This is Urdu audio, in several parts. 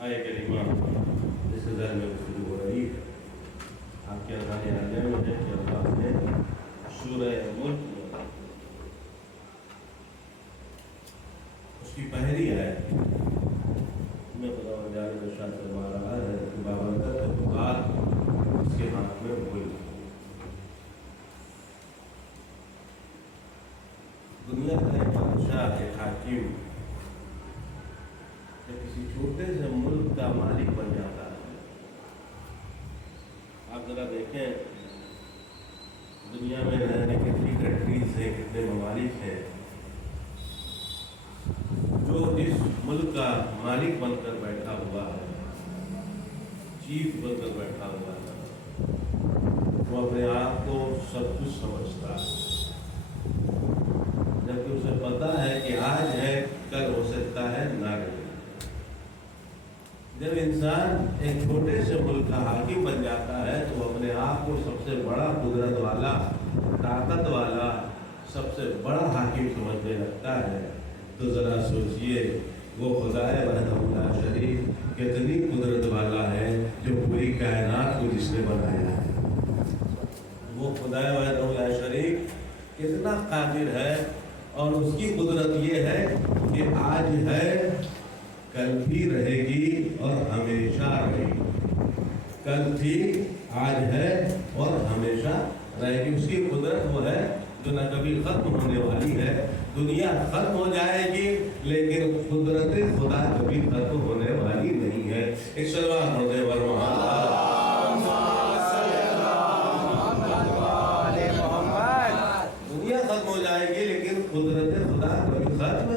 آئے کریمہ اس کے ذہن میں گفتگو ہو رہی ہے. آپ کے اذان عالیہ میں ہے کہ اللہ نے سورہ ملک میں اس کی پہلی آیت میں خدا جل ارشاد فرما رہا ہے کہ بابرکت ہے پکار اس کے ہاتھ میں ملک. دنیا کا ایک بادشاہ ایک حاکم جب کسی چھوٹے سے ملک کا مالک بن جاتا ہے. آپ ذرا دیکھیں دنیا میں رہنے کتنی کنٹریز ہیں, کتنے ممالک ہیں جو اس ملک کا مالک بن کر بیٹھا ہوا ہے, چیف بن کر بیٹھا ہوا ہے. وہ اپنے آپ کو سب کچھ سمجھتا ہے, جبکہ اسے پتا ہے کہ آج ہے کل ہو سکتا ہے نہ رہے. جب انسان ایک چھوٹے سے ملک کا حاکم بن جاتا ہے تو وہ اپنے آپ کو سب سے بڑا قدرت والا, طاقت والا, سب سے بڑا حاکم سمجھنے لگتا ہے. تو ذرا سوچئے وہ خدائے وحدہ لا شریک کتنی قدرت والا ہے جو پوری کائنات کو جس نے بنایا ہے. وہ خدائے وحدہ لا شریک کتنا قادر ہے, اور اس کی قدرت یہ ہے کہ آج ہے کل بھی رہے گی اور ہمیشہ رہے گی. کل تھی آج ہے اور ہمیشہ رہے گی. اس کی قدرت وہ ہے جو نہ کبھی ختم ہونے والی ہے. دنیا ختم ہو جائے گی لیکن قدرت خدا کبھی ختم ہونے والی نہیں ہے. ایک صلوات پڑھتے ہیں دنیا ختم ہو جائے گی لیکن قدرت خدا کبھی ختم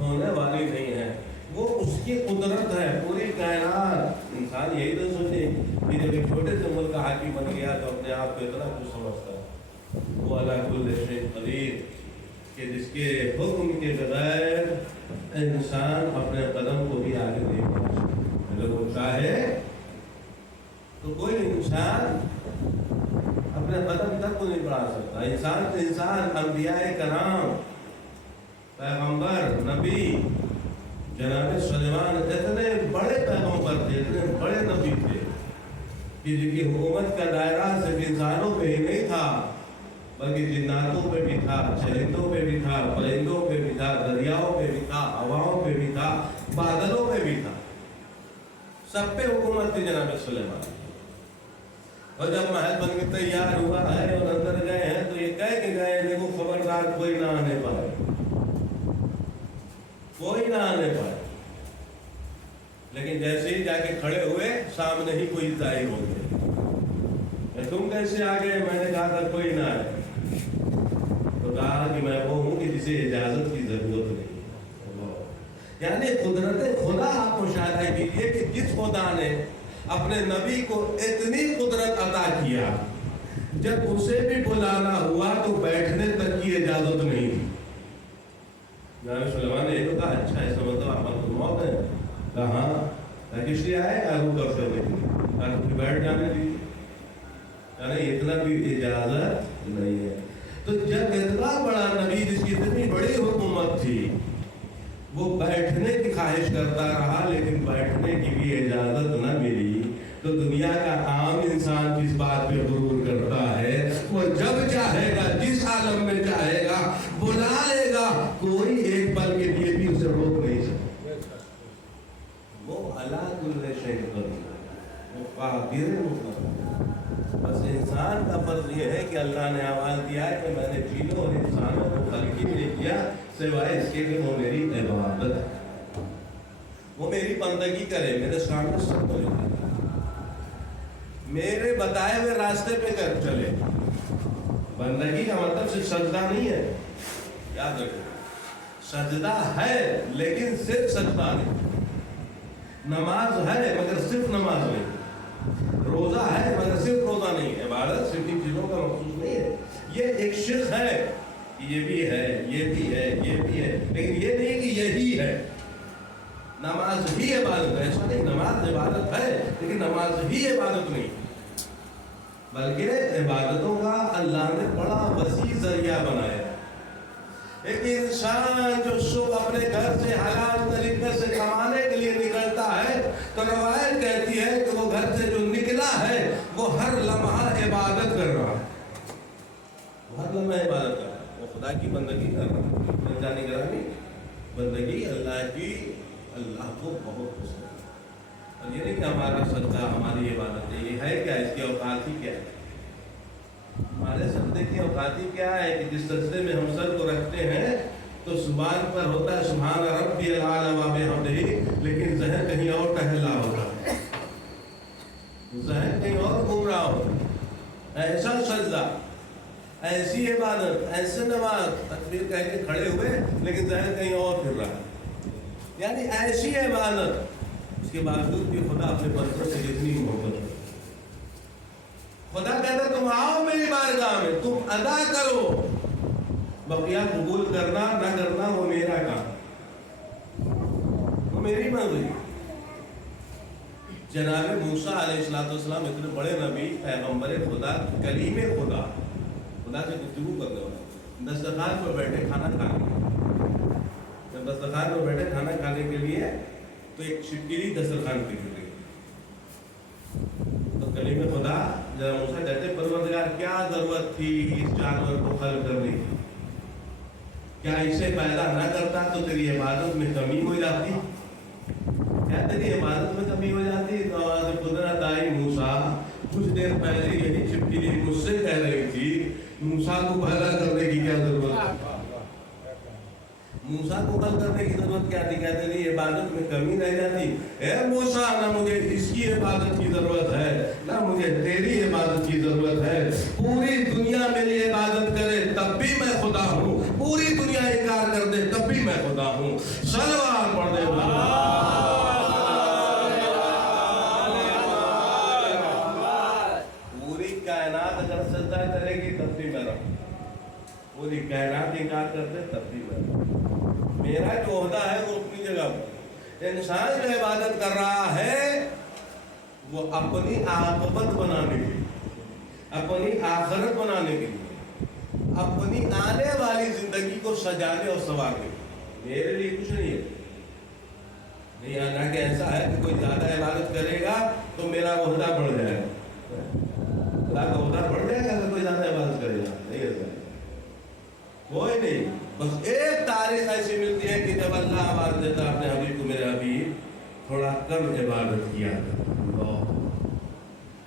ہونے والی نہیں ہے. وہ اس کی قدرت ہے پوری کائنات. انسان یہی تو سوچے کہ جب ایک چھوٹے سے ملک کا حاکم بن گیا تو اپنے آپ کو اتنا کچھ سمجھتا ہے. وہ علی کل شیء قدیر کہ جس کے حکم کے بغیر انسان اپنے قدم کو بھی آگے نہیں بڑھا سکتا. اگر وہ چاہے تو کوئی انسان اپنے قدم تک کو نہیں بڑھا سکتا. انسان انبیاء کرام, پیغمبر, نبی جناب سلیمان اتنے بڑے پیغمبر تھے, اتنے بڑے نبی تھے کہ جن کی حکومت کا دائرہ صرف انسانوں پہ ہی نہیں تھا بلکہ جناتوں پہ بھی تھا, چرندوں پہ بھی تھا, پرندوں پہ بھی تھا, دریاؤں پہ بھی تھا, ہواؤں پہ بھی تھا, بادلوں پہ بھی تھا. سب پہ حکومت تھی جناب سلیمان. اور جب محل بن کے تیار ہوا ہے اور اندر گئے ہیں تو یہ کہہ کے گئے دیکھو خبردار کوئی نہ آنے پائے, کوئی نہ آنے پائے. لیکن جیسے ہی جا کے کھڑے ہوئے سامنے ہی کوئی ظاہر ہو گئے. تم کیسے آ گئے؟ میں نے کہا تھا کوئی نہ آئے. تو کہا کہ میں وہ ہوں کہ جسے اجازت کی ضرورت نہیں. یعنی قدرت خدا آپ مشاہدہ کیجیے کہ جس خدا نے اپنے نبی کو اتنی قدرت عطا کیا, جب اسے بھی بلانا ہوا تو بیٹھنے تک کی اجازت نہیں تھی. جناب سلیمان نے یہ کہا اچھا ایسا مطلب آپ کو موت ہے. کہاں کس لیے آئے؟ آگو کر سکتے بیٹھ جانے دیجیے. یعنی اتنا بھی اجازت نہیں ہے. تو جب اتنا بڑا نبی جس کی اتنی بڑی حکومت تھی وہ بیٹھنے کی خواہش کرتا رہا لیکن بیٹھنے کی بھی اجازت نہ ملی, تو دنیا کا عام انسان کس بات پہ غرور کرتا ہے؟ وہ جب چاہے گا جس عالم میں چاہے گا بلا لے گا, کوئی ایک پل کے لیے بھی اسے روک نہیں سکتا. وہ علی کل شیء قدیر, وہ قادر مطلق. بس انسان کا فرض یہ ہے کہ اللہ نے آواز دیا ہے کہ میں نے جینوں اور انسانوں کو خلق ہی نہیں کیا سوائے اس کے کہ وہ میری عبادت, وہ میری بندگی کرے, میرے سامنے سب کو میرے بتائے ہوئے راستے پہ کر چلے. بندگی کا مطلب صرف سجدہ نہیں ہے, یاد رکھو. سجدہ ہے لیکن صرف سجدہ نہیں. نماز ہے مگر صرف نماز نہیں. روزہ ہے مگر صرف روزہ نہیں. عبادت صرف ان چیزوں کا مخصوص نہیں ہے. یہ ایک شرک ہے, یہ بھی ہے, یہ بھی ہے, یہ بھی ہے, لیکن یہ نہیں کہ یہی ہے. نماز ہی عبادت ہے, ایسا نہیں. نماز عبادت ہے لیکن نماز ہی عبادت نہیں, بلکہ عبادتوں کا اللہ نے بڑا وسیع ذریعہ بنایا. ایک انسان جو صبح اپنے گھر سے حلال طریقے سے کمانے کے لیے نکلتا ہے تو روایت کہتی ہے کہ وہ گھر سے جو نکلا ہے وہ ہر لمحہ عبادت کر رہا ہے، ہر لمحہ عبادت کر رہا ہے، وہ خدا کی بندگی کر رہا ہے۔ جانی گرامی، بندگی اللہ کی اللہ کو بہت پسند ہے۔ اور یہ نہیں کہ ہمارا صدقہ ہماری عبادت ہے، یہ ہے کیا، اس کی اوقات ہی کیا ہے؟ ہمارے سجدے کی اوقات ہی کیا ہے کہ جس سجدے میں ہم سر کو رکھتے ہیں تو زبان پر ہوتا ہے سبحان ربی الاعلی و بحمدہ، لیکن ذہن کہیں اور ٹہلا ہوتا ہے، ذہن کہیں اور گھوم رہا ہوتا ہے۔ ایسا سجدہ، ایسی عبادت، ایسے نماز، تکبیر کہہ کے کھڑے ہوئے لیکن ذہن کہیں اور پھر رہا ہے، یعنی ایسی عبادت، اس کے باوجود بھی خدا اپنے بندوں سے کتنی محبت ہے۔ خدا کہتا تم آؤ میری بارگاہ میں، تم ادا کرو، بقیہ قبول کرنا نہ کرنا وہ میرا کام، وہ میری مرضی۔ جناب موسیٰ علیہ السلام اتنے بڑے نبی، پیغمبر خدا، کلیم خدا، خدا سے گفتگو کرنے والا، دسترخوان پر بیٹھے کھانا کھانے، جب دسترخوان پر بیٹھے کھانا کھانے کے لیے تو ایک شکیلی دسترخوان پہ گر گئی، تو کلیم خدا جناب موسیٰ کہتے پروردگار کیا ضرورت تھی اس جانور کو خلق کرنے کی، کیا اسے پیدا نہ کرتا تو تیری عبادت میں کمی ہو جاتی، کیا تیری عبادت میں کمی ہو جاتی؟ تو آواز قدرت آئی موسیٰ، کچھ دیر پہلے یہی چھپکلی مجھ سے کہہ رہی تھی موسیٰ کو پیدا کرنے کی کیا ضرورت ہے، موسیٰ کو حل کرنے کی ضرورت کیا تھی؟ کہتے نہیں عبادت میں کمی رہ جاتی، اے موسیٰ نہ مجھے اس کی عبادت کی ضرورت ہے نہ مجھے تیری عبادت کی ضرورت ہے، پوری دنیا میری عبادت کرے تب بھی میں خدا ہوں، پوری دنیا انکار کر دے تب بھی میں خدا ہوں۔ صلوات پڑھ دے پوری کائنات اگر سجدہ کرے گی تب بھی میں رہوں، پوری کائنات انکار کر دے تب بھی میں رہوں، میرا جو عہدہ ہے وہ اپنی جگہ پر۔ انسان جو عبادت کر رہا ہے وہ اپنی عاقبت بنانے کے لیے، اپنی آخرت بنانے کے لیے، اپنی آنے والی زندگی کو سجانے اور سنوارنے کے لیے، میرے لیے کچھ نہیں ہے، نہیں آنا کہ ایسا ہے کہ کوئی زیادہ عبادت کرے گا تو میرا عہدہ بڑھ جائے گا، خدا کا عہدہ بڑھ جائے گا اگر کوئی زیادہ عبادت کرے گا، نہیں ایسا کوئی نہیں۔ بس ایک تاریخ ایسی ملتی ہے کہ جب اللہ آواز دیتا اپنے حبیب کو میرے حبیب تھوڑا کم عبادت کیا،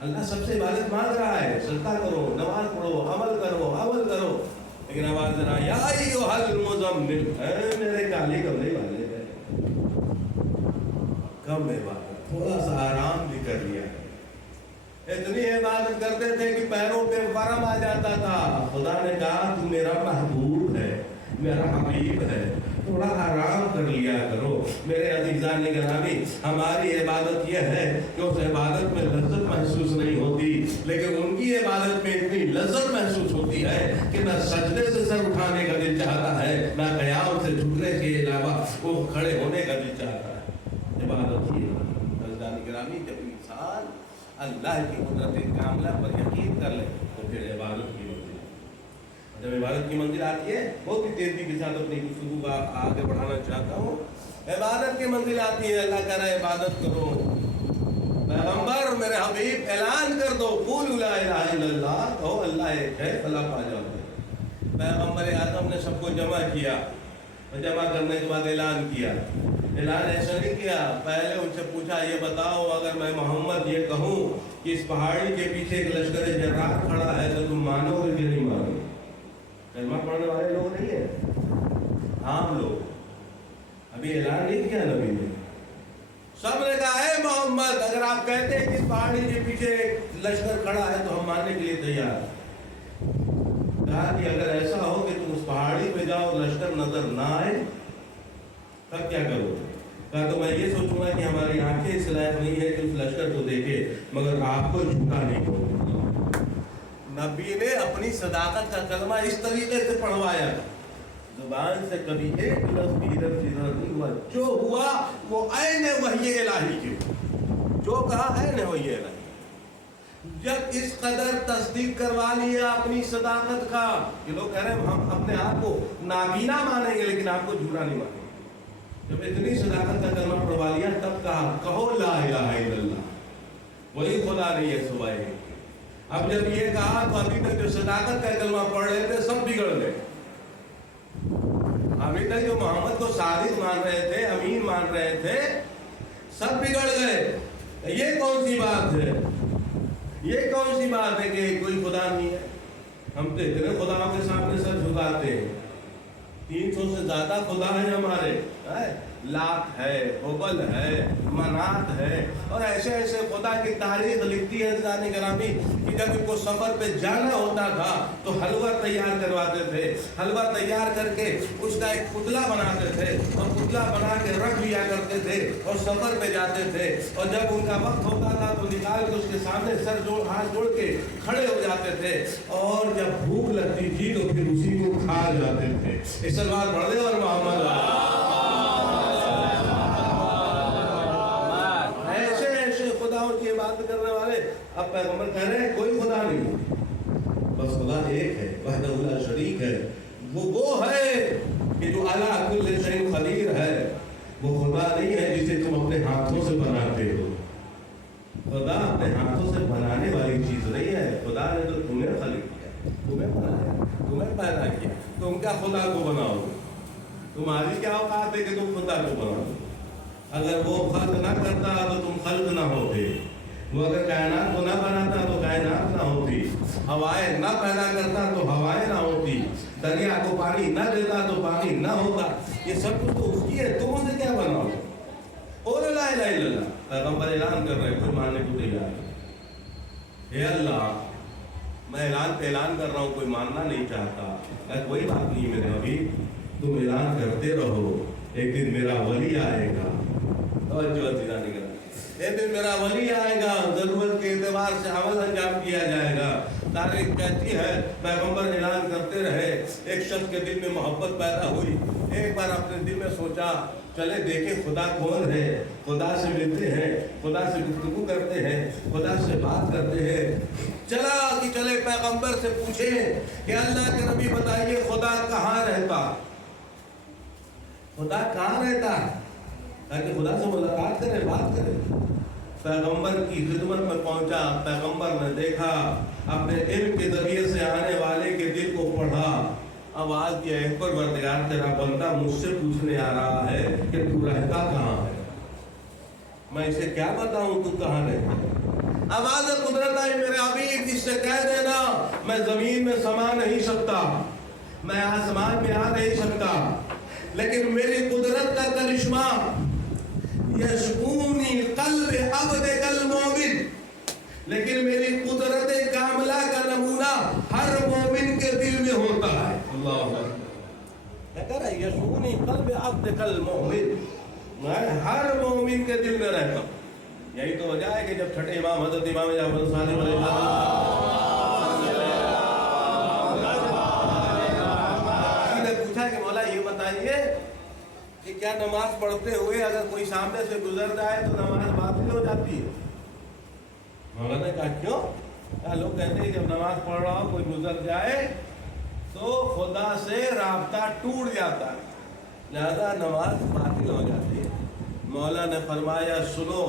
اللہ سب سے عبادت مانگ رہا ہے، صدقہ کرو، نماز پڑھو، عمل کرو، لیکن آواز دینا یا ایھا المزمل، اے میرے کالی کمرے والے، کم عبادت، تھوڑا سا آرام بھی کر لیا، اتنی عبادت کرتے تھے کہ پیروں پہ ورم آ جاتا تھا۔ خدا نے کہا تو میرا محبوب ہے، میرا حبیب ہے، تھوڑا آرام کر لیا کرو۔ میرے عزیزان گرامی، ہماری عبادت یہ ہے کہ اس عبادت میں لذت محسوس نہیں ہوتی، لیکن ان کی عبادت میں اتنی لذت محسوس ہوتی ہے کہ نہ سجدے سے سر اٹھانے کا دل چاہتا ہے، نہ قیام سے جھکنے کے علاوہ وہ کھڑے ہونے کا دل چاہتا ہے۔ عبادت ہی عزیزان گرامی، جب انسان اللہ کی قدرت کاملہ پر یقین کر لے تو پھر عبادت کی منزل، جب عبادت کی منزل آتی ہے، بہت ہی تیزی کے ساتھ اپنی گفتگو کا آگے بڑھانا چاہتا ہوں، عبادت کی منزل آتی ہے، اللہ کہہ رہا ہے عبادت کرو، پیغمبر میرے حبیب اعلان کر دو قولوا لا الہ الا اللہ، کہو اللہ ایک ہے، فلاح پا جاؤ گے۔ پیغمبر اعظم نے سب کو جمع کیا، جمع کرنے کے بعد اعلان کیا، اعلان ایسا نہیں کیا، پہلے ان سے پوچھا یہ بتاؤ اگر میں محمد یہ کہوں کہ اس پہاڑی کے پیچھے ایک لشکر جرار کھڑا ہے تو تم مانو گے کہ نہیں مانو گے؟ کلمہ پڑھنے والے لوگ نہیں ہیں، عام لوگ، ابھی اعلان نہیں کیا نبی نے، سب نے کہا ہے محمد اگر آپ کہتے ہیں کہ اس پہاڑی کے پیچھے ایک لشکر کھڑا ہے تو ہم ماننے کے لیے تیار ہیں۔ کہا کہ اگر ایسا ہو کہ تم اس پہاڑی پہ جاؤ لشکر نظر نہ آئے تب کیا کرو؟ کہا تو میں یہ سوچوں گا کہ ہماری آنکھیں اس لائق نہیں ہے کہ اس لشکر کو دیکھے، مگر آپ کو جھوٹا نہیں ہوگا۔ نبی نے اپنی صداقت کا کلمہ اس طریقے سے پڑھوایا، زبان سے کبھی ایک لفظ بھی ادھر سے ادھر نہیں ہوا، جو ہوا وہ عین وحی الہی کی، جو کہا عین وحی الہی، جب اس قدر تصدیق کروا لیا اپنی صداقت کا، یہ لوگ کہہ رہے ہیں ہم اپنے آپ کو نابینا مانیں گے لیکن آپ کو جھوٹا نہیں مانیں گے، جب اتنی صداقت کا کلمہ پڑھوا لیا تب کہا کہو لا الہ الا اللہ، وہی خدا نہیں ہے سوائے۔ اب جب یہ کہا تو ابھی تک جو صداقت کا کلمہ پڑھ رہے تھے سب بگڑ گئے، ابھی تک جو محمد کو صادق مان رہے تھے، امین مان رہے تھے، سب بگڑ گئے۔ یہ کون سی بات ہے، یہ کون سی بات ہے کہ کوئی خدا نہیں ہے؟ ہم تو اتنے خداؤں کے سامنے سر جھکاتے ہیں، 300 سے زیادہ خدا ہیں ہمارے، لات ہے، حبل ہے، منات ہے، اور ایسے ایسے خدا کی تاریخ لکھتی ہے عزیزان گرامی کہ جب ان کو سفر پہ جانا ہوتا تھا تو حلوہ تیار کرواتے تھے، حلوہ تیار کر کے اس کا ایک پتلا بناتے تھے اور پتلا بنا کے رکھ لیا کرتے تھے اور سفر پہ جاتے تھے، اور جب ان کا وقت ہوتا تھا تو نکال کے اس کے سامنے سر جوڑ ہاتھ جوڑ کے کھڑے ہو جاتے تھے، اور جب بھوک لگتی تھی تو پھر اسی کو کھا جاتے تھے۔ اس سلوات پڑھ دے اور محمد کی بات کرنے والے اب پیغمبر کہہ رہے ہیں کوئی خدا نہیں، بس خدا ایک ہے، وحدہ لا شریک ہے، وہ ہے کہ جو علی کل شیء قدیر ہے، وہ خدا نہیں ہے جسے تم اپنے ہاتھوں سے بناتے ہو، خدا اپنے ہاتھوں سے بنانے والی چیز نہیں ہے، خدا نے تو تمہیں خلق کیا، تمہیں بنایا، تمہیں پیدا کیا، تم کیا خدا کو بناؤ گے؟ تمہاری کیا اوقات ہے کہ تم خدا کو بناؤ؟ اگر وہ خلق نہ کرتا تو تم خلق نہ ہوتے، وہ اگر کائنات کو نہ بناتا تو کائنات نہ ہوتی، ہوائیں نہ پیدا کرتا تو ہوائیں نہ ہوتی، دریا کو پانی نہ دیتا تو پانی نہ ہوتا، یہ سب کچھ تو اس کی ہے، تم اسے کیا بناؤ؟ قول لا الہ الا اللہ، پیغمبر اعلان کر رہے ہیں، کوئی ماننے کو تیار نہیں۔ اے اللہ میں اعلان کر رہا ہوں، کوئی ماننا نہیں چاہتا، کوئی بات نہیں میرے حبیب، تم اعلان کرتے رہو، ایک دن میرا ولی آئے گا، ایک دن میرا ولی آئے گا، ضرورت کے اعتبار سے عمل انجام کیا جائے گا۔ تاریخ کہتی ہے پیغمبر اعلان کرتے رہے، ایک شخص کے دل میں محبت پیدا ہوئی، ایک بار اپنے دل میں سوچا چلے دیکھیں خدا کون ہے، خدا سے ملتے ہیں، خدا سے گفتگو کرتے ہیں، خدا سے بات کرتے ہیں، چلا کہ چلے پیغمبر سے پوچھیں کہ اللہ کے نبی بتائیے خدا کہاں رہتا، خدا کہاں رہتا ہے، تاکہ خدا سے ملاقات کرے، بات کرے۔ پیغمبر کی خدمت میں پہنچا، پیغمبر نے دیکھا، اپنے علم کے ذریعے سے آنے والے کے دل کو پڑھا، آواز دیا ہے پروردگار تیرا بندہ مجھ سے پوچھنے آ رہا ہے کہ تو رہتا کہاں ہے، میں اسے کیا بتاؤں تو کہاں رہتا ہے؟ آواز قدرت آئی میرے حبیب اس سے کہہ دینا میں زمین میں سما نہیں سکتا، میں آسمان میں آ نہیں سکتا، لیکن میری قدرت کا کرشمہ یشکونی قلب عبدک المومن، لیکن میری قدرت کاملہ کا نمونہ ہر مومن کے دل میں ہوتا ہے۔ اللہ کہہ رہا ہے یشکونی قلب عبدک المومن، میں ہر مومن کے دل میں رہتا ہوں۔ یہی تو وجہ ہے کہ جب چھٹے امام حضرت امام جعفر صادق علیہ السلام نے پوچھا کہ مولا یہ بتائیے کہ کیا نماز پڑھتے ہوئے اگر کوئی سامنے سے گزر جائے تو نماز باطل ہو جاتی ہے؟ مولانا نے کہا کیوں؟ لوگ کہتے ہیں جب نماز پڑھ رہا ہو کوئی گزر جائے تو خدا سے رابطہ ٹوٹ جاتا ہے، لہذا نماز باطل ہو جاتی ہے۔ مولا نے فرمایا سنو،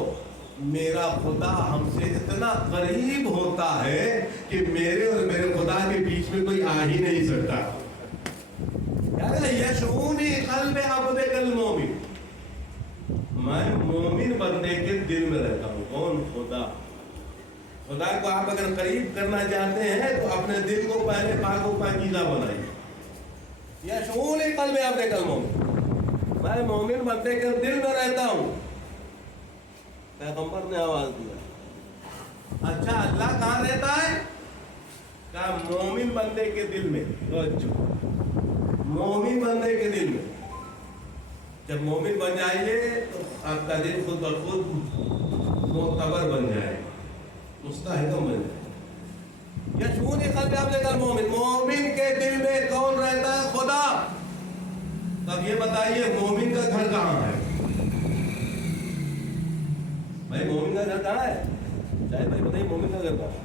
میرا خدا ہم سے اتنا قریب ہوتا ہے کہ میرے اور میرے خدا کے بیچ میں کوئی آ ہی نہیں سکتا۔ یشعونی قلب عبدک المومن، میں مومن بندے کے دل میں رہتا ہوں۔ کون؟ خدا۔ خدا کو آپ اگر قریب کرنا چاہتے ہیں تو اپنے دل کو پہلے پاک و پاکیزہ بنائیے۔ یشعونی قلب عبدک المومن، میں مومن بندے کے دل میں رہتا ہوں۔ پیغمبر نے آواز دیا اچھا اللہ کہاں رہتا ہے؟ کہا مومن بندے کے دل میں۔ مومن بندے کے دل میں، جب مومن بن جائیے تو آپ کا دل خود بخود معتبر بن جائے، مستحکم بن جائے۔ یشعونی قلب عبدک المومن، مومن کے دل میں کون رہتا ہے؟ خدا۔ تب یہ بتائیے مومن کا گھر کہاں ہے؟ بھائی مومن کا گھر کہاں ہے؟ شاید بھائی بتائیے مومن کا گھر کہاں ہے؟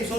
100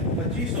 2500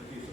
2500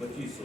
2500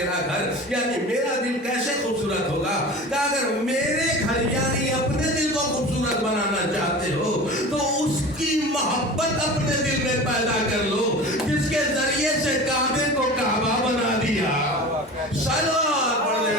تیرا گھر یعنی میرا دل کیسے خوبصورت ہوگا کہ اگر میرے گھر یعنی اپنے دل کو خوبصورت بنانا چاہتے ہو تو اس کی محبت اپنے دل میں پیدا کر لو جس کے ذریعے سے کعبے کو کعبہ بنا دیا. صلوات پڑھیں.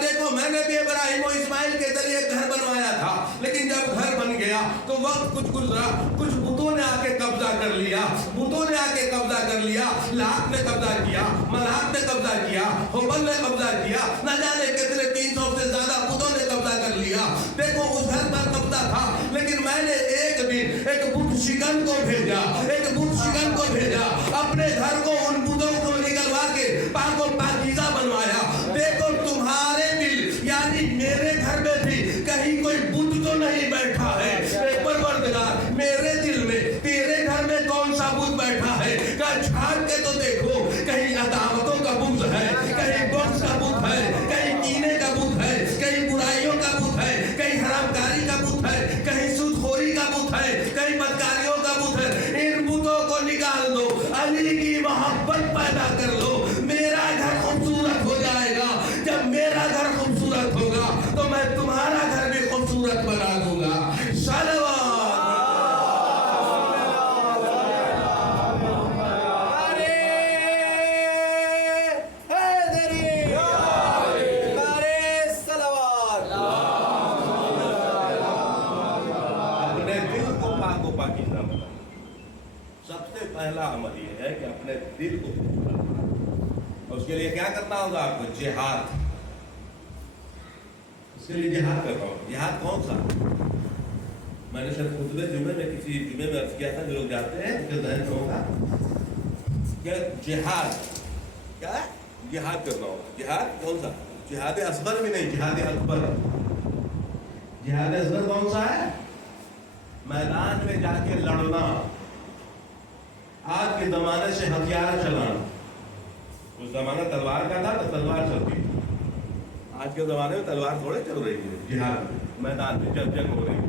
دیکھو میں نے بھی ابراہیم و اسماعیل کے ذریعے گھر بنوایا تھا لیکن جب گھر بن گیا تو وقت کچھ گزرا, کچھ بتوں نے آ کے قبضہ کر لیا, بتوں نے آ کے قبضہ کر لیا, لات نے قبضہ کیا, منات نے قبضہ کیا, حبل نے قبضہ کیا, نہ جانے کتنے 300 سے زیادہ بتوں نے قبضہ کر لیا. دیکھو اس گھر پر قبضہ تھا لیکن میں نے ایک دن ایک بت شکن کو بھیجا, ایک بت شکن کو بھیجا, اپنے گھر کو ان بتوں کو نکلوا کے پاک و پاکیزہ بنوایا. دیکھو تمہارے دل یعنی میرے گھر میں بھی کہیں کوئی بت تو نہیں بیٹھا ہے. اے پروردگار میرے دل میں تیرے گھر میں کون سا بت بیٹھا ہے؟ کہ جھانک کے تو دیکھو, کہیں عداوتوں کا بت ہے, کہیں بغض کا بت ہے, کہیں کینے کا بت ہے, کہیں برائیوں کا بت ہے, کہیں حرام کاری کا بت ہے, کہیں سود خوری کا بت ہے, کہیں بدکاریوں کا بت ہے. ان بتوں کو نکال دو, علی کی محبت پیدا کر لو, میرا گھر خوبصورت ہو جائے گا. جب میرا گھر خوبصورت ہوگا تو میں تمہارا گھر بھی خوبصورت بنا دوں گا. اپنے دل کو پاک و پاکیزہ بنا. سب سے پہلا عمل یہ ہے کہ اپنے دل کو اور اس کے لیے کیا کرنا ہوگا آپ کو؟ جہاد. اس کے لیے جہاد کرنا ہوگا. جہاد کون سا؟ میں نے شاید خطبے جمعے میں کسی جمعے میں عرض کیا تھا, جو لوگ جاتے ہیں ان کے ذہن میں ہوگا کہ جہاد کیا ہے؟ جہاد کرنا ہوگا. جہاد کون سا؟ جہاد اصغر بھی نہیں, جہاد اکبر. جہاد اصغر کون سا ہے؟ میدان میں جا کے لڑنا, آج کے زمانے سے ہتھیار چلانا. اس زمانہ تلوار کا تھا تو تلوار چلتی, آج کے زمانے میں تلوار تھوڑے چل رہی ہے. جہاد میدان میں جب جنگ ہو رہی ہے,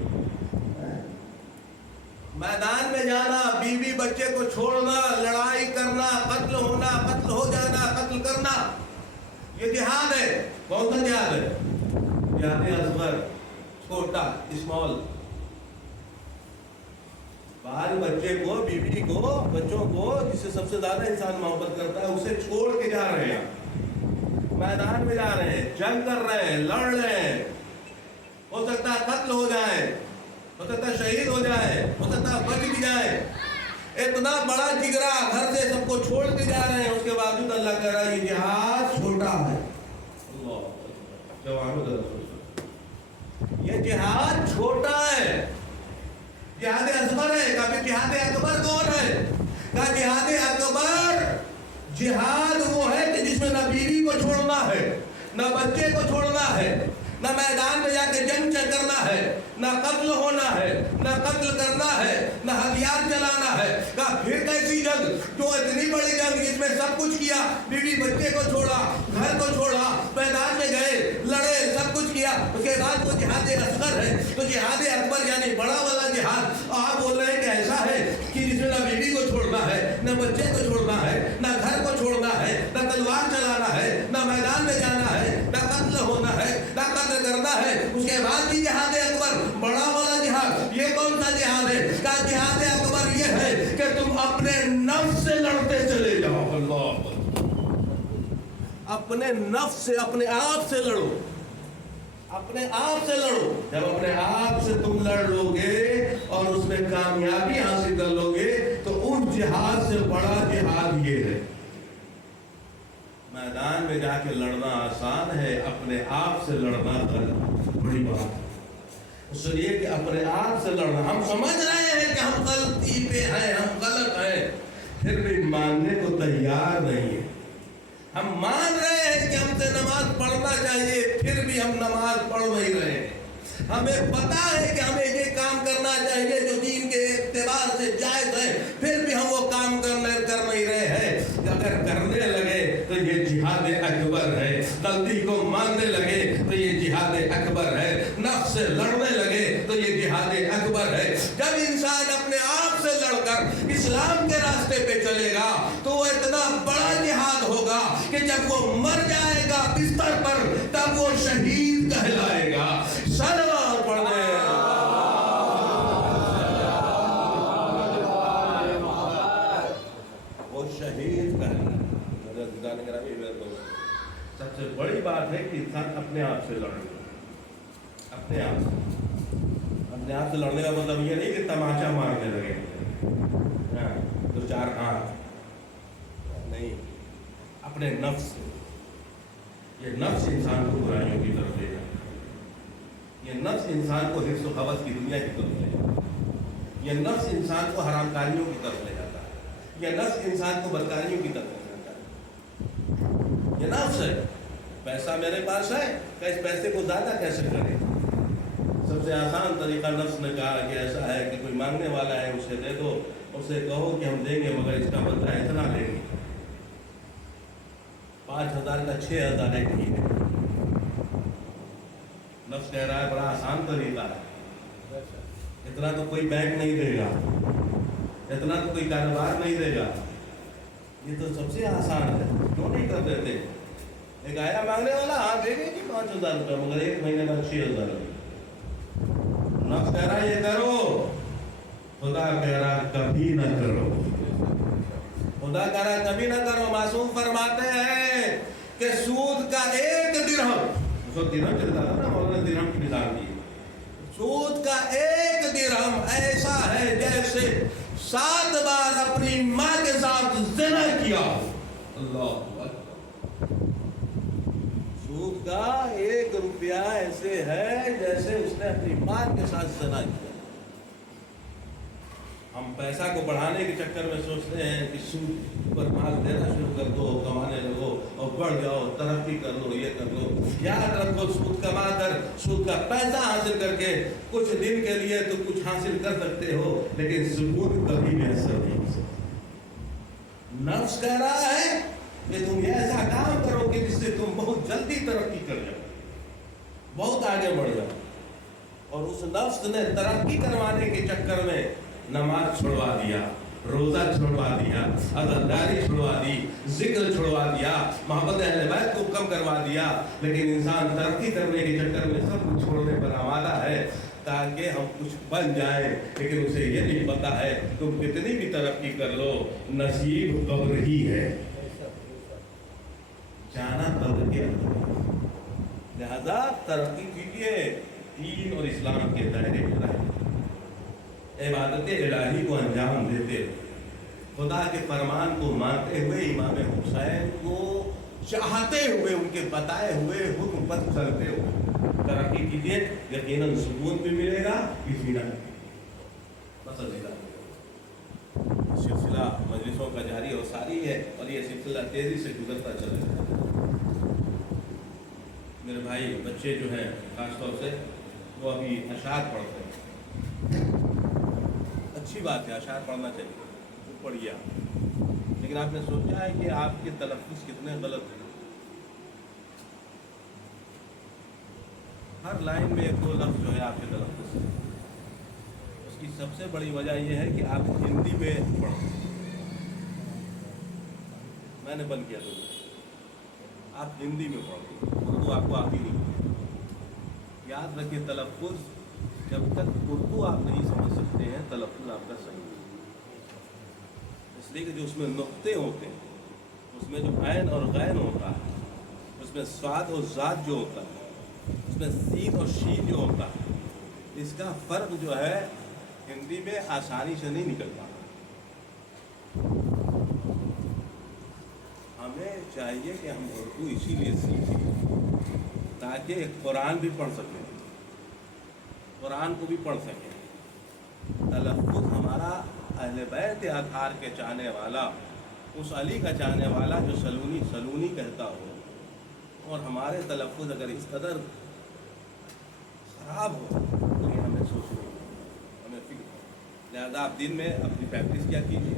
میدان میں جانا, بیوی بچے کو چھوڑنا, لڑائی کرنا, قتل ہونا, قتل ہو جانا, قتل کرنا, یہ جہاد ہے. کون سا جہاد ہے؟ جہاد اصغر, چھوٹا, اسمال. بال بچے کو, بیوی کو, بچوں کو, جس سے سب سے زیادہ انسان محبت کرتا ہے, اسے چھوڑ کے جا رہے ہیں, میدان میں جا رہے ہیں, جنگ کر رہے ہیں, لڑ رہے ہیں. ہو سکتا ہے قتل ہو جائے, ہو سکتا ہے شہید ہو جائے, ہو سکتا ہے بچ بھی جائے. اتنا بڑا جگرا, گھر سے سب کو چھوڑ کے جا رہے ہیں, اس کے باوجود اللہ کہہ رہا ہے یہ جہاد چھوٹا ہے. یہ جہاد چھوٹا ہے, جہاد اصغر ہے. کبھی جہاد اکبر کون ہے؟ کہ جہاد اکبر جہاد وہ ہے کہ جس میں نہ بیوی کو چھوڑنا ہے, نہ بچے کو چھوڑنا ہے, نہ میدان میں جا کے جنگ کرنا ہے, نہ قتل ہونا ہے, نہ قتل کرنا ہے, نہ ہتھیار چلانا ہے. کہا پھر کیسی جنگ جو اتنی بڑی جنگ جس میں سب کچھ کیا, بیوی بچے کو چھوڑا, گھر کو چھوڑا, میدان میں گئے, لڑے, سب کچھ کیا, اس کے بعد وہ جہاد اصغر ہے. تو جہاد اکبر یعنی بڑا والا جہاد. آپ بول رہے ہیں کہ ایسا ہے کہ جس میں نہ بیوی کو چھوڑنا ہے, نہ بچے کو چھوڑنا ہے, نہ گھر کو چھوڑنا ہے, نہ تلوار چلانا ہے, نہ میدان میں جانا ہے, نہ قتل ہونا ہے, نہ قتل کرنا ہے. اس کے بعد بھی جہاد اکبر, بڑا والا جہاد. یہ کون سا جہاد ہے؟ کہ جہاد اکبر یہ ہے کہ تم اپنے نفس سے لڑتے چلے جاؤ. اللہ, اپنے نفس سے, اپنے آپ سے لڑو, اپنے آپ سے لڑو. جب اپنے آپ سے تم لڑ لو گے اور اس میں کامیابی حاصل کر لو گے تو ان جہاد سے بڑا جہاد یہ ہے. میدان میں جا کے لڑنا آسان ہے, اپنے آپ سے لڑنا بڑی بات ہے. اس لیے کہ اپنے آپ سے لڑنا, ہم سمجھ رہے ہیں کہ ہم غلطی پہ ہیں, ہم غلط ہیں, پھر بھی ماننے کو تیار نہیں ہے. ہم مان رہے ہیں کہ ہم سے نماز پڑھنا چاہیے, پھر بھی ہم نماز پڑھ نہیں رہے ہیں. ہمیں پتا ہے کہ ہمیں یہ کام کرنا چاہیے جو دین کے اعتبار سے جائز ہے, پھر بھی ہم وہ کام کر نہیں رہے ہیں. اگر کرنے لگے تو یہ جہاد اکبر ہے, غلطی کو ماننے لگے تو یہ جہاد اکبر ہے, نفس سے لڑنے لگے تو یہ جہاد اکبر ہے. جب انسان اپنے جب وہ مر جائے گا بستر پر تب وہ شہید کہلائے گا. صلوات پڑھ دیں. وہ شہید کہلائے گا. سب سے بڑی بات ہے کہ انسان اپنے آپ سے لڑے. اپنے آپ سے لڑنے کا مطلب یہ نہیں کہ تماچا مارنے لگے تو چار ہاتھ نہیں. اپنے نفس سے. یہ نفس انسان کو برائیوں کی طرف لے جاتا ہے. یہ نفس انسان کو حرص و ہوس کی دنیا کی طرف لے جاتا ہے. یہ نفس انسان کو حرام کاریوں کی طرف لے جاتا ہے. یہ نفس انسان کو بدکاریوں کی طرف لے جاتا ہے. یہ نفس ہے. پیسہ میرے پاس ہے کہ اس پیسے کو زیادہ کیسے کرے. سب سے آسان طریقہ نفس نے کہا کہ ایسا ہے کہ کوئی مانگنے والا ہے اسے دے دو. اسے کہو کہ ہم دیں گے مگر اس کا بدلہ اتنا لیں گے. 5,000 کا 6,000 ایک ہی ہے. نفس کہہ رہا ہے بڑا آسان طریقہ ہے. اتنا تو کوئی بینک نہیں دے گا. اتنا تو کوئی کاروبار نہیں دے گا. یہ تو سب سے آسان ہے. کیوں نہیں کر دیتے. ایک آیا مانگنے والا ہاں دے گے کہ 5,000 روپے مگر ایک مہینے بعد 6,000 روپے. نفس کہہ رہا یہ کرو. خدا کہہ رہا کبھی نہ کرو. خدا کہہ رہا کبھی نہ کرو. معصوم فرماتے ہیں کہ سود کا 1 درہم. اس وقت درہم چلتا تھا نا, مولانا درہم کی مثال دی. سود کا 1 درہم ایسا ہے جیسے 7 بار اپنی ماں کے ساتھ زنا کیا. اللہ سود کا 1 روپیہ ایسے ہے جیسے اس نے اپنی ماں کے ساتھ زنا کیا. ہم پیسہ کو بڑھانے کے چکر میں سوچتے ہیں کہ سود پر مال دینا شروع کر دو, کمانے لگو اور بڑھ جاؤ, ترقی کر لو, یہ کر لو. یاد رکھو سود کما کر, سود کا پیسہ حاصل کر کے کچھ دن کے لیے تو کچھ حاصل کر سکتے ہو, لیکن سکون کبھی میسر نہیں ہو سکتا. نفس کہہ رہا ہے کہ تم یہ ایسا کام کرو کہ جس سے تم بہت جلدی ترقی کر جاؤ, بہت آگے بڑھ جاؤ. اور اس نفس نے ترقی کروانے کے چکر میں نماز چھوڑوا دیا, روزہ چھوڑوا دیا, عزاداری چھوڑوا دی, ذکر چھوڑوا دیا, محبت اہل بیت کو کم کروا دیا. لیکن انسان ترقی کرنے کے چکر میں سب کچھ چھوڑنے پر آمادہ ہے تاکہ ہم کچھ بن جائیں. لیکن اسے یہ نہیں پتا ہے تم کتنی بھی ترقی کر لو نصیب قبر ہی ہے, جانا قبر کے اندر. لہذا ترقی کیجیے, دین اور اسلام کے دائرے میں رہیں, عبادت الہی کو انجام دیتے, خدا کے فرمان کو مانتے ہوئے, امام حسین کو چاہتے ہوئے, ان کے بتائے ہوئے حکم پر چلتے ہوئے ترقی کیجیے. یقیناً سکون بھی ملے گا, اطمینان بھی. سلسلہ مجلسوں کا جاری اور ساری ہے اور یہ سلسلہ تیزی سے گزرتا چلا جائے. میرے بھائی بچے جو ہیں خاص طور سے وہ ابھی اشعار پڑھتے ہیں. اچھی بات ہے, اشعار پڑھنا چاہیے, تو پڑھیے آپ. لیکن آپ نے سوچا ہے کہ آپ کے تلفظ کتنے غلط ہیں. ہر لائن میں 1-2 لفظ جو ہے آپ کے تلفظ ہیں. اس کی سب سے بڑی وجہ یہ ہے کہ آپ ہندی میں پڑھتے ہیں. میں نے بند کیا تو آپ ہندی میں پڑھتے ہیں, اردو آپ کو آتی نہیں. یاد رکھیے تلفظ جب تک اردو آپ نہیں سمجھ سکتے ہیں تلفظ آپ کا صحیح نہیں. اس لیے کہ جو اس میں نقطے ہوتے ہیں, اس میں جو عین اور غین ہوتا ہے, اس میں صاد اور ذات جو ہوتا ہے, اس میں سین اور شین جو ہوتا ہے, اس کا فرق جو ہے ہندی میں آسانی سے نہیں نکل پاتا. ہمیں چاہیے کہ ہم اردو اسی لیے سیکھیں تاکہ قرآن بھی پڑھ سکیں, قرآن کو بھی پڑھ سکیں. تلفظ ہمارا اہل بیت اطہار کے چاہنے والا, اس علی کا چاہنے والا جو سلونی سلونی کہتا ہو, اور ہمارے تلفظ اگر اس قدر خراب ہو تو یہ ہمیں سوچنا, ہمیں فکر. لہذا آپ دن میں اپنی پریکٹس کیا کیجیے,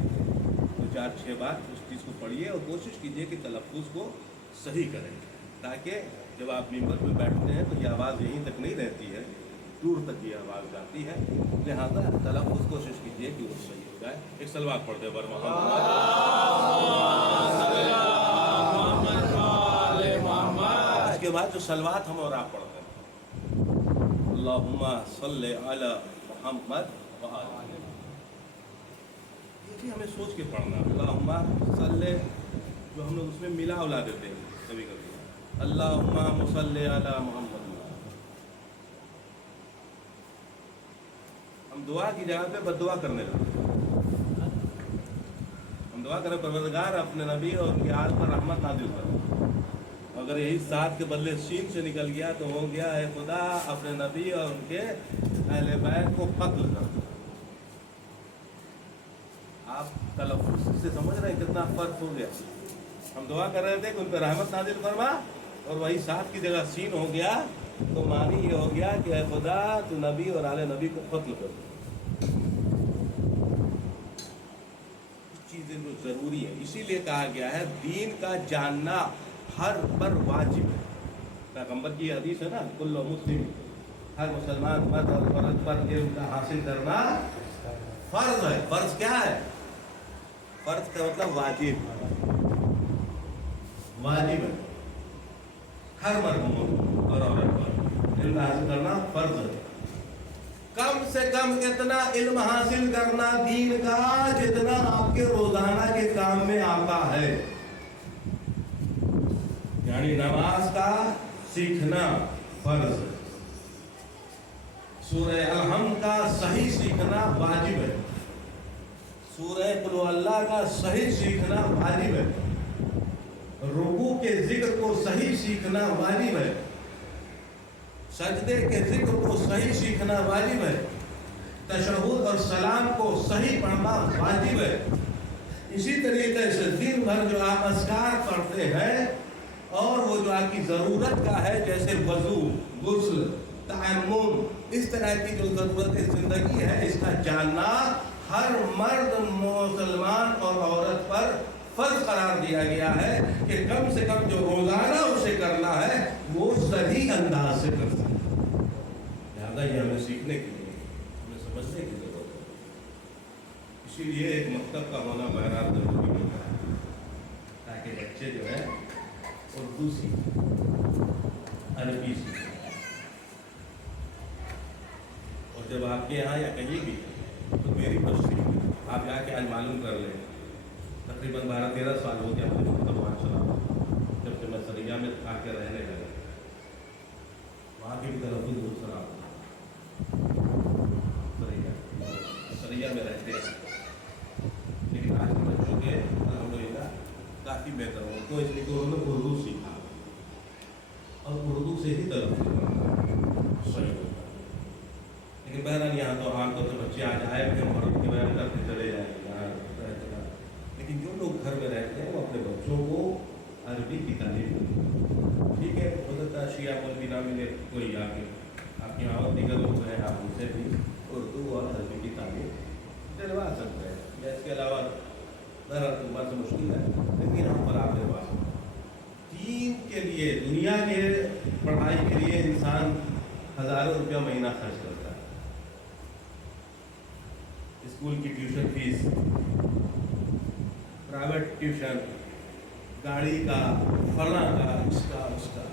2-4-6 بار اس چیز کو پڑھیے اور کوشش کیجیے کہ تلفظ کو صحیح کریں, تاکہ جب آپ ممبر پہ بیٹھتے ہیں تو یہ آواز یہیں تک نہیں رہتی ہے, دور تک یہ آواز جاتی ہے. لہذا تلفظ کوشش کیجیے کہ وہ صحیح ہو جائے. ایک سلوات پڑھتے بر محمد. بعد جو صلوات ہم اور آپ پڑھتے ہیں، اللہم صلی علی محمد وآلہ، یہ بھی ہمیں سوچ کے پڑھنا. اللہم صلی، جو ہم لوگ اس میں ملا الا دیتے ہیں کبھی کبھی، اللہم صلی علی محمد. ہم دعا کی جگہ پہ بد دعا کرنے لگتے ہیں. ہم دعا کریں پروردگار اپنے نبی اور ان کی آل پر رحمت نازل کرو. اگر یہی ساتھ کے بدلے سین سے نکل گیا تو ہو گیا ہے خدا اپنے نبی اور ان کے اہل بیت کو قتل کر. آپ تلفظ سے سمجھ رہے ہیں کتنا فرق ہو گیا. ہم دعا کر رہے تھے کہ ان پہ رحمت نازل فرما، اور وہی ساتھ کی جگہ سین ہو گیا تو معنی یہ ہو گیا کہ اے خدا تو نبی اور آل نبی کو قتل کر. چیزیں جو ضروری ہیں، اسی لیے کہا گیا ہے دین کا جاننا ہر پر واجب ہے. پیغمبر کی حدیث ہے نا، کل مسلم، ہر مسلمان مرد اور عورت پر علم کا حاصل کرنا فرض ہے. فرض کیا ہے؟ فرض کا مطلب واجب، واجب ہے. ہر مرد اور عورت پر علم حاصل کرنا فرض ہے. کم سے کم اتنا علم حاصل کرنا دین کا جتنا آپ کے روزانہ کے کام میں آتا ہے. یعنی نماز کا سیکھنا فرض ہے، سورہ الحمد کا صحیح سیکھنا واجب ہے، سورہ قل ہو اللہ کا صحیح سیکھنا واجب ہے، رکوع کے ذکر کو صحیح سیکھنا واجب ہے، سجدے کے ذکر کو صحیح سیکھنا واجب ہے، تشہد اور سلام کو صحیح پڑھنا واجب ہے. اسی طریقے سے دن بھر جو آپ اذکار پڑھتے ہیں اور وہ جو آپ کی ضرورت کا ہے، جیسے وضو، غسل، تیمم، اس طرح کی جو ضرورت زندگی ہے، اس کا جاننا ہر مرد مسلمان اور عورت پر فرض قرار دیا گیا ہے کہ کم سے کم جو روزانہ اسے کرنا ہے وہ صحیح انداز سے کر سکے. لہٰذا یہ ہمیں سیکھنے کے لیے، ہمیں سمجھنے کی ضرورت ہے. اسی لیے ایک مکتب کا ہونا بہرحال ضروری ہوتا ہے، تاکہ بچے جو ہیں اردو سیکھیں، عربی سیکھیں. اور جب آپ کے یہاں یا کہیں بھی تو میری پرسی آپ جا کے آج معلوم کر لیں. تقریباً 12-13 سال ہو گیا مجھے مکتب وہاں چلا، جب سے میں سریا میں آ کے رہنے لگا. وہاں کی بھی تلفظ دوسرا سریا میں رہتے ہیں، لیکن آج کے بچوں کے الحمدللہ کافی بہتر ہو تو اس لیے کہ انہوں نے اردو سیکھا اور اردو سے ہی تلفظ صحیح ہوتا ہے. لیکن بہرحال یہاں تو عام طور سے بچے آج آئے ہوئے محرم کے بیان کرتے چلے جائیں یہاں رہتے ہیں، لیکن جو لوگ گھر میں رہتے ہیں وہ اپنے بچوں کو عربی کی تعلیم دیں. ٹھیک ہے، خود شیعہ مولوی نہ ملے کوئی آ کے آپ کے یہاں دیگر لوگ ہیں، آپ ان سے بھی اردو اور عربی کی تعلیم دلوا سکتے ہیں. یا اس کے علاوہ بہرحال تمہارا سے مشکل ہے، لیکن یہاں پر آپ دلوا سکتے ہیں. دین کے لیے، دنیا کے پڑھائی کے لیے انسان ہزاروں روپیہ مہینہ خرچ کرتا ہے. اسکول کی ٹیوشن فیس، پرائیویٹ ٹیوشن، گاڑی کا، فلاں کا، اس کا.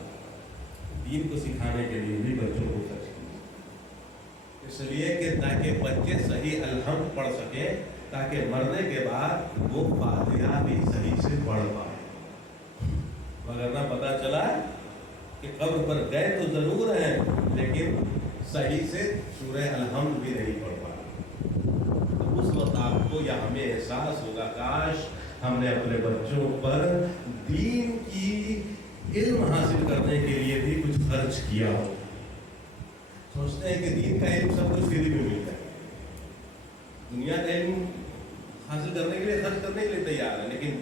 دین کو سکھانے کے لیے بھی بچوں کو خرچ کیجیے، اس لیے کہ تاکہ بچے صحیح الحمد پڑھ سکیں، تاکہ مرنے کے بعد وہ فاتحہ بھی صحیح سے پڑھ پائے. وغیرہ پتہ چلا کہ قبر پر گئے تو ضرور ہیں لیکن صحیح سے سورہ الحمد بھی نہیں پڑھ پائے. تو اس وقت آپ کو یا ہمیں احساس ہوگا کاش ہم نے اپنے بچوں پر دین کی علم حاصل کرنے کے لیے بھی کچھ خرچ کیا ہو. سوچتے ہیں کہ دین کا علم سب کچھ فری میں ملتا ہے، دنیا کا علم حاصل کرنے کے لیے خرچ کرنے کے لیے تیار ہے، لیکن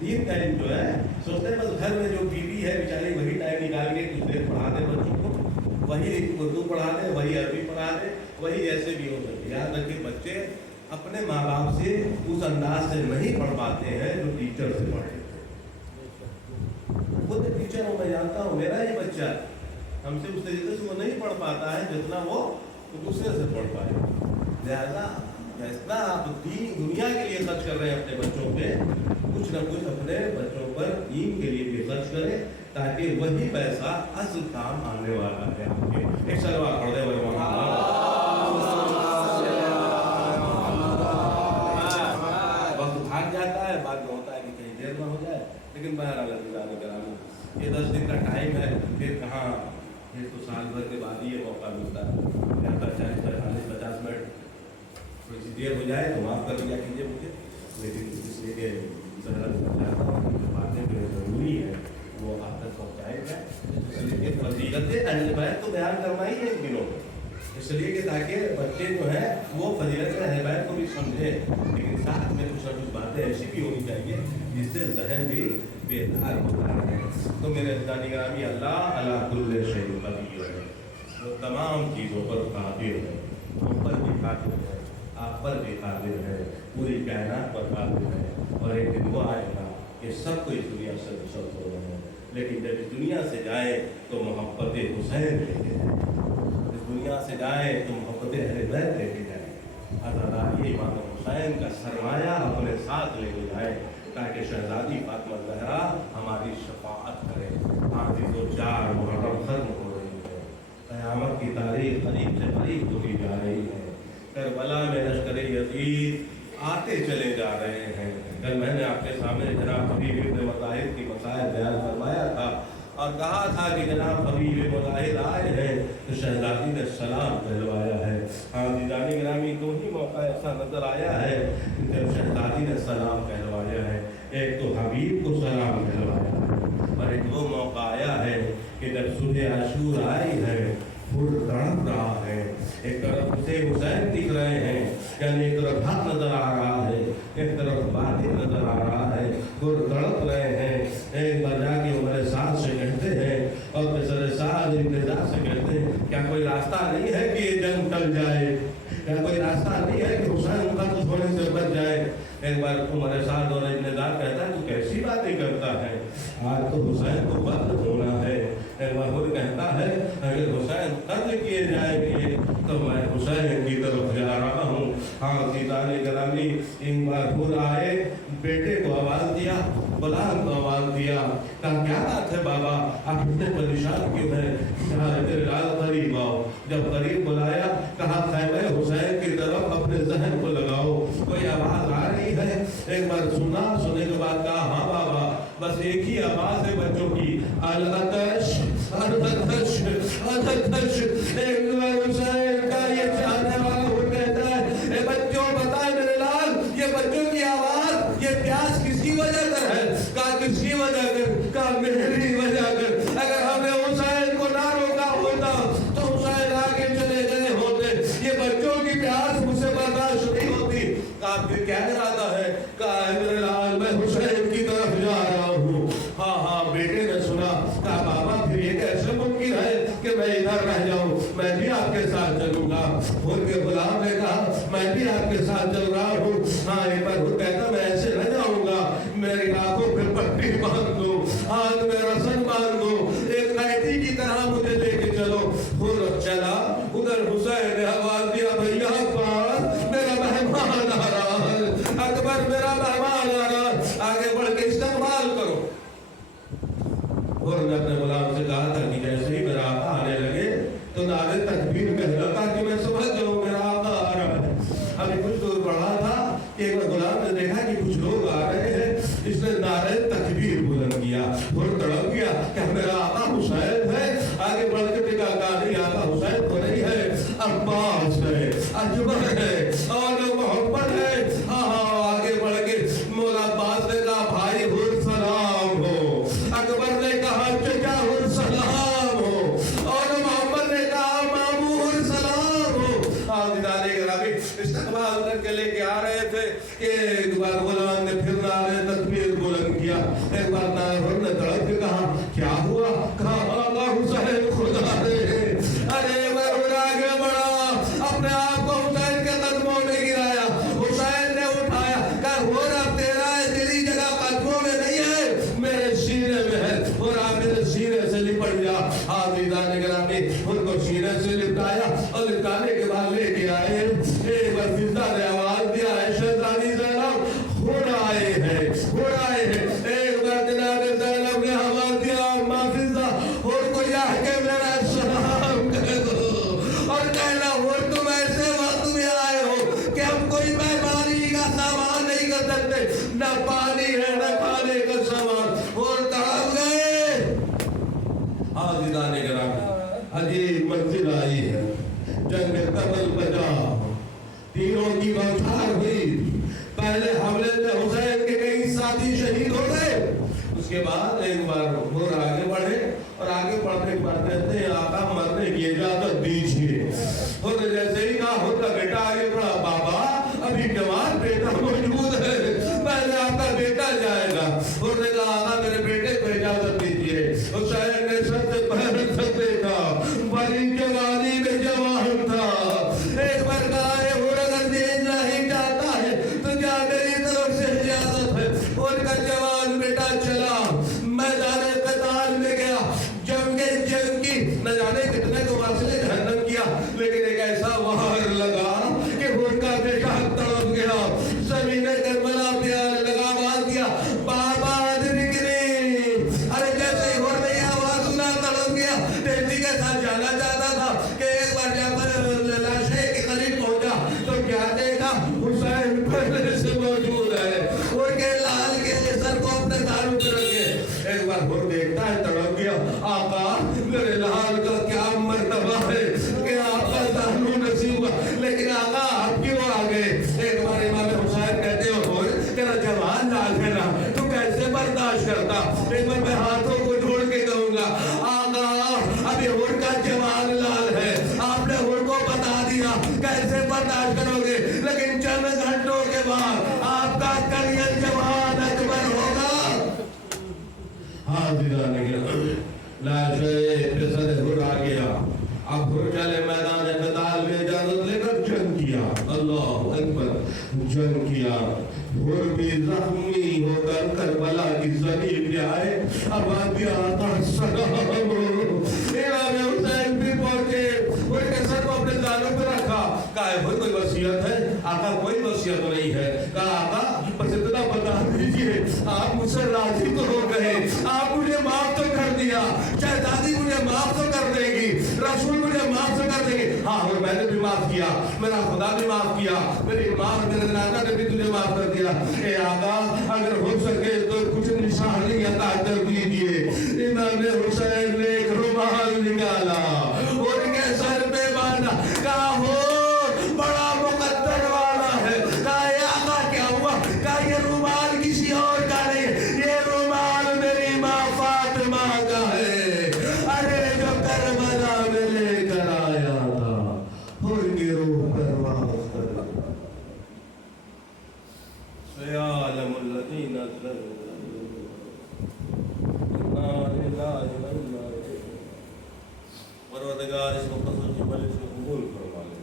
دین کا علم جو ہے سوچتے ہیں بس گھر میں جو بیوی ہے بیچاری وہی ٹائم نکال کے کچھ دیر پڑھا دے بچوں کو، وہی اردو پڑھا دے، وہی عربی پڑھا دے، وہی ایسے بھی ہو سکے. یاد رکھیں بچے اپنے ماں باپ سے اس انداز سے نہیں پڑھ پاتے ہیں جو ٹیچر سے پڑھے. خود ٹیچر ہوں، میں جانتا ہوں میرا ہی بچہ ہم سے اس طریقے سے وہ نہیں پڑھ پاتا ہے جتنا وہ دوسرے سے پڑھ پائے. لہذا جتنا آپ دنیا کے لیے خرچ کر رہے ہیں اپنے بچوں پہ، کچھ نہ کچھ اپنے بچوں پر دین کے لیے بھی خرچ کریں تاکہ وہی پیسہ اصل کام آنے والا ہے آپ کے. ایک سلوات پڑھ دے وقت بھاگ جاتا ہے, بعد میں ہوتا ہے کہ کہیں دیر میں ہو جائے, لیکن بہرحال اللہ کرام یہ 10 دن کا ٹائم ہے, پھر کہاں, پھر تو سال بھر کے بعد ہی یہ موقع ملتا ہے. 40 45 50 منٹ تھوڑی سی دیر ہو جائے تو معاف کر دیا کیجیے مجھے, لیکن اس لیے کہ باتیں جو ضروری ہے وہ آپ تک پہنچائے جائیں. اس لیے کہ فضیلت اہل بیت تو بیان کرنا ہی ہے ان دنوں میں, اس لیے کہ تاکہ بچے جو ہیں وہ فضیلت اہل بیت کو بھی سمجھیں, لیکن ساتھ میں کچھ نہ کچھ باتیں ایسی بھی ہونی چاہیے جس سے ذہن بھی بیدار ہوتا ہے. تو میرے عزیزان گرامی, اللہ علی کل شیء قدیر ہے, وہ تمام چیزوں پر قادر ہے, ہم پر بھی قادر ہے, آپ پر بھی قادر ہے, پوری کائنات پر قادر ہے. اور ایک دن وہ آئے گا کہ سب کو اس دنیا سے رخصت ہو رہے ہیں, لیکن جب اس دنیا سے جائیں تو محبت حسین لے کے جائیں, اس دنیا سے جائیں تو محبت اہل بیت لے کے جائیں, عزاداری امام حسین کا سرمایہ اپنے ساتھ لے کے جائیں, تاکہ شہزادی فاطمہ زہرا ہماری شفاعت کرے. آج 4 محرم ختم ہو رہی ہے, قیامت کی تاریخ قریب سے قریب ہوتی جا رہی ہے. کربلا میں لشکر یزید آتے چلے جا رہے ہیں. کل میں نے آپ کے سامنے جناب حبیب ابن مظاہر کی مسائل بیان فرمایا تھا اور کہا تھا کہ جناب حبیب مظاہر آئے ہیں تو شہزادی نے سلام کہلوایا ہے. ہاں دیدانی گرامی, دو ہی موقع ایسا نظر آیا ہے جب شہزادی نے سلام کہلوایا ہے. ایک تو حبیب کو سلام کہلوایا ہے, اور ایک وہ موقع آیا ہے کہ جب صبح عاشور آئی ہے, پھر تڑپ رہا ہے, ایک طرف سے حسین دکھ رہے ہیں, یعنی ایک طرف حق نظر آ رہا ہے, ایک طرف باطل نظر آ رہا ہے, پھر تڑپ رہے ہیں. ایک بار جا کے عمر سعد سے کہتے ہیں اور پسر سعد ابتداء سے کہتے ہیں, کیا کوئی راستہ نہیں ہے کہ یہ جنگ ٹل جائے, کیا کوئی راستہ نہیں ہے کہ حسین قتل ہونے سے بچ جائے. ایک بار عمر سعد اور ابتداء کہتا ہے تو کیسی باتیں کرتا ہے, آج تو حسین کو قتل ہونا ہے. ایک بار خود کہتا ہے اگر حسین قتل کیے جائیں گے تو میں حسین کی طرف جا رہا ہوں. ہاں دیدان گرامی, ایک بار خود آئے, بیٹے کو آواز دیا, غلام کو آواز دیا, کہا کیا بات ہے بابا, آپ اتنے پریشان کیوں ہیں, کہا میرے لال قریب آؤ. جب قریب بلایا کہا خیمہ حسین کی طرف اپنے ذہن کو لگاؤ, کوئی آواز آ رہی ہے. ایک بار سنا, سننے کے بعد کہا ہاں بابا, بس ایک ہی آواز ہے بچوں کی, الاتش الاتش الاتش. ایک بار حسین کا یہ چاہنے والا وہ کہتا ہے اے بچوں بتائے میرے لال, یہ بچوں کی آواز, یہ پیاس کسی وجہ کر ہے, کہا کسی وجہ کر, کہا میری وجہ کر. اگر ہم نے حسین کو نہ روکا ہوتا تو حسین آگے چلے گئے ہوتے, یہ بچوں کی پیاس مجھ سے برداشت نہیں ہوتی. کہا پھر کیا ارادہ ہے, کہا میرے لال میں حسین کی طرف جا رہا ہوں. ہاں ہاں بیٹے نے سنا, کہا بابا پھر یہ کیسے ممکن ہے کہ میں ادھر رہ جاؤں, میں بھی آپ کے ساتھ چلوں گا. ان کے غلام نے کہا میں بھی آپ کے ساتھ چل رہا ہوں. ہاں ایک بار وہ کہتا میں ایسے نہ جاؤں گا, میری آنکھوں پہ پٹی باندھ دو, ہاتھ میں رسن باندھ دو, ایک قیدی کی طرح مجھے لے کے چلو. پھر چلا, ادھر حسین نے آواز دیا بھیا عباس میرا مہمان آ رہا ہے, اکبر میرا مہمان آ رہا ہے, آگے بڑھ کے استقبال کرو. اور نے اپنے غلام سے کہا تھا کہ جیسے ہی میرا آقا آنے لگے تو نعرے تکبیر کہنا تھا کہ میں سمجھ جاؤں میرا آقا آ رہا ہے. ابھی کچھ دور بڑھا تھا کہ ایک غلام نے دیکھا کہ کچھ لوگ آ رہے ہیں, اس نے نعرے تکبیر بلند کیا, پھر تڑپ گیا کہ میرا آقا حسین ہے. آگے بڑھ کے دیکھا کہ نہیں آقا حسین تو نہیں ہے, عباس ہے, اجمل ہے اور محمد ہے. ہاں ہاں آگے بڑھ کے مولا عباس نے کہا بھائی ہر سلام ہو, اکبر نے کہا چچا ہر سلام ہو, اور محمد نے کہا مامو ہر سلام ہو. آدھانے گرامی استقبال کر کے لے کے آ رہے تھے کہ ایک بار غلام نے پھر نعرے تکبیر بلند کیا. ایک بار نعرے نے تڑپ کے کہا کیا ہوا, کہا آقا حسین خدا رے. ارے میں آگے بڑھا, اپنے آپ کو حسین کے قدموں میں گرایا, حسین نے اٹھایا, کہا ہو رہا تیرا ہے, تیری جگہ قدموں میں نہیں ہے, میرے سینے میں ہے, اور آپ میرے سینے سے لپٹ جا. آدھیدان گرامی ان کو سینے سے لپٹایا اور لپٹانے کے بعد لے کے آئے. ایک بار فضا نے آواز دیا ہے شہزادی زینب خود آئے ہیں, خود آئے ہیں. ایک بار جناب زینب نے آواز دیا اما ہے، نہ پانی ہے، نہ کھانے کا سامان، اور تڑپ گئے۔ حاضران کرام، عجیب منزل آئی ہے، جنگ قتل بجا، تینوں کی بوچھار ہوئی۔ پہلے حملے میں حسین کے کئی ساتھی شہید ہو گئے، اس کے بعد ایک بار اور آگے بڑھے، اور آگے بڑھنے کے بعد کہتے ہیں آقا مرنے کی اجازت دیجیے۔ اور جیسے ہی کہا خود کا بیٹا آگے بڑھا، بابا ابھی جوان بیٹا موجود ہے، پہلے آپ کا بیٹا جائے گا۔ اور نے کہا آقا میرے بیٹے کو اجازت دیجیے۔ حسین نے سر سے پہر تک دیکھا، بڑی جوانی میں جوان تھا۔ ایک بار کہا اگر دین نہیں جاتا ہے تو کیا میری طرف سے اجازت ہے؟ اور کا جوان بیٹا چلا میدان قتال میں گیا، جنگ کی نہ جانے کتنے کو واصلے جہنم کیا، لیکن ایک ایسا وہر لگا کہ ان کا بیٹا تڑپ گیا، زمین کربلا پیار لگا باز کیا، بابا نکلی۔ ارے جیسے ہی ہو رہی آواز سنا تڑپ گیا، تیزی کے ساتھ جانا چاہتا تھا کہ ایک بار جا کر لاشے کے قریب پہنچا تو کیا دیکھا؟ حسین پہلے سے موجود ہے، ان کے لال کے سر کو اپنے داروں پہ رکھے۔ ایک بار پھر دیکھتا ہے تڑپ گیا، آقا میرے لال کا کیا مرتبہ ہے کہ آپ کا دارو نصیب ہوا، لیکن آقا آپ کیوں آگے؟ ایک بار امام حسین کہتے ہو تیرا جوان لال ہے نا، تو کیسے برداشت کرتا؟ ایک بار میں ہاتھوں کو جوڑ کے کہوں گا آقا ابھی ان کا جوان لال ہے، آپ نے ان کو بتا دیا، کیسے برداشت کرو گے؟ لیکن چند گھنٹوں کے بعد آپ کا کریل جوان اکبر ہوگا۔ حاضران کرام، لاشے پہ سر ہر آ گیا، اب ہر چلے میدان قتال میں اجازت لے کر جنگ کیا، اللہ اکبر، جنگ کیا۔ ہر بھی زخمی ہو کر کربلا کی زمین پہ آئے، اب آتی آتا سلام، امام حسین بھی پہنچے، ان کے سر کو اپنے دانوں پہ رکھا، کہا ہے کوئی وصیت ہے؟ آقا کوئی وصیت نہیں ہے۔ کہا آقا بس اتنا بتا دیجئے، آپ مجھ سے راضی تو ہو گئے، آپ مجھے معاف تو کر دیا، شہزادی مجھے معاف تو کر دے گی، رسول مجھے معاف تو کر دے گی، ہاں اور میں نے بھی معاف کیا، میرا خدا بھی معاف کیا، میری ماں میرے نانا نے بھی تجھے معاف کر دیا۔ اے آقا اگر ہو سکے تو کچھ نشانی عطا کر دیجئے۔ امام حسین نے ایک رومال نکالا، ان کے سر پہ باندھا، کہا ہو بڑا مقدر والا ہے۔ کہا اے آقا کیا ہوا؟ کہا یہ رومال کسی اور کا نہیں، یہ رومال میری ماں فاطمہ کا ہے، ارے جو کربلا میں لے کر آیا تھا، ان کی روح پرواز کر سيعلم الذين پروردگار اس مختصر جملے سے قبول فرما لے۔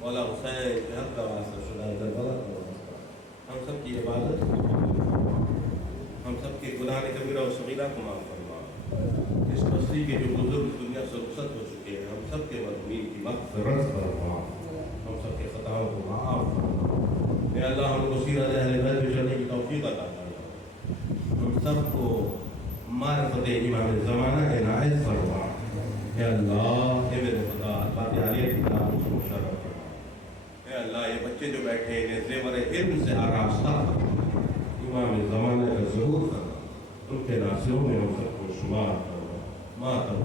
مولا حسین کے حق کا واسطہ شدہ دربار ہم سب کی عبادت، ہم سب کے گناہ کبیرہ و صغیرہ کو معاف فرما۔ اس بستی کے جو بزرگ دنیا سے رخصت ہو چکے ہیں، ہم سب کے مظلومین کی مغفرت فرما، ہم سب کے خطاؤں کو معاف فرما۔ اے اللہ ہم کو سیرت اہل بیت پہ چلنے کی توفیق عطا فرما، ہم سب کو معرفت امام زمانہ عنایت فرما۔ اے اللہ، اے میرے خدا، فاتحہ علیہ کی کتاب سے مشرف فرما۔ اے اللہ یہ بچے جو بیٹھے ہیں انہیں زیور علم سے آراستہ فرما، امام زمانہ کا ظہور کرنا، ان کے ناصروں میں ہم سب کو شمار کرنا۔ ماتم